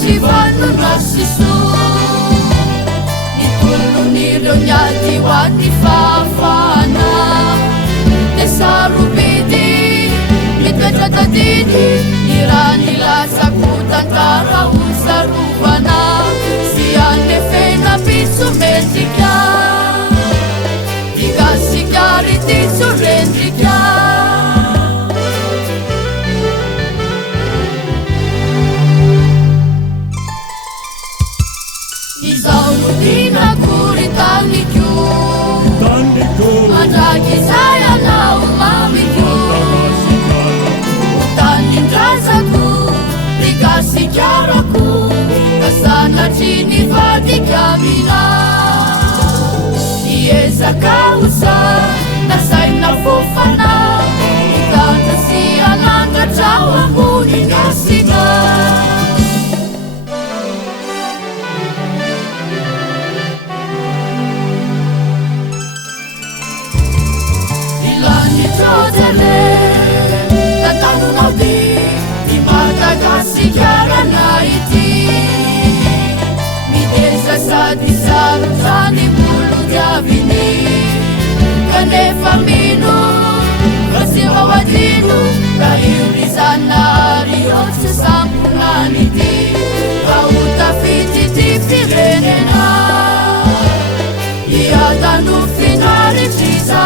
Sivanunasisu nitulunireo nyadiwani fafana nesarubidi nitwetratadidi iranilasakutantara usaruvana sianefena pisumendika igasikaritisurendika Isaurudina kuritaniku Mandraki saya na umamiku Utanin rasaku Dikasih jaraku Kesana sini fati kamina Ieza kausa Nasai na fufana Ika kasianan Kacawa kuning kasina Disarutani mulu javini Kanefa minu Kasiwa wajinu Kaiurizana Riyotse sampunaniti Kautafiti tifirenena Iadanu finari chisa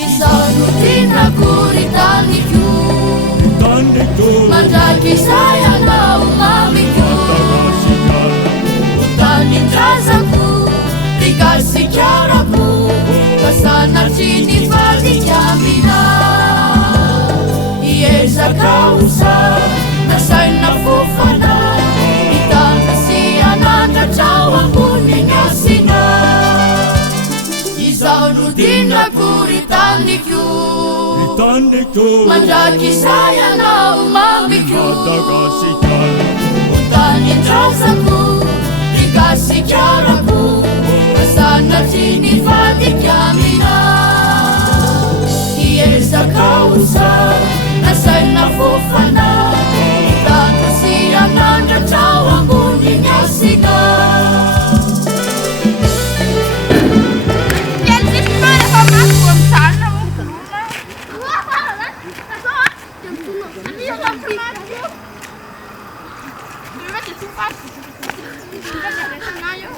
Isanutina kuritaniku Mandraki saya na umamiku Utanin rasaku Dikasih jaraku Kesana sini fati kamina Ieza kausa Nasai na fufana Ita kasianan Kacawa kuning asina Isanutina kuritaniku Mandraki saya na umamiku Utanin rasaku Dikasih jaraku Kesana sini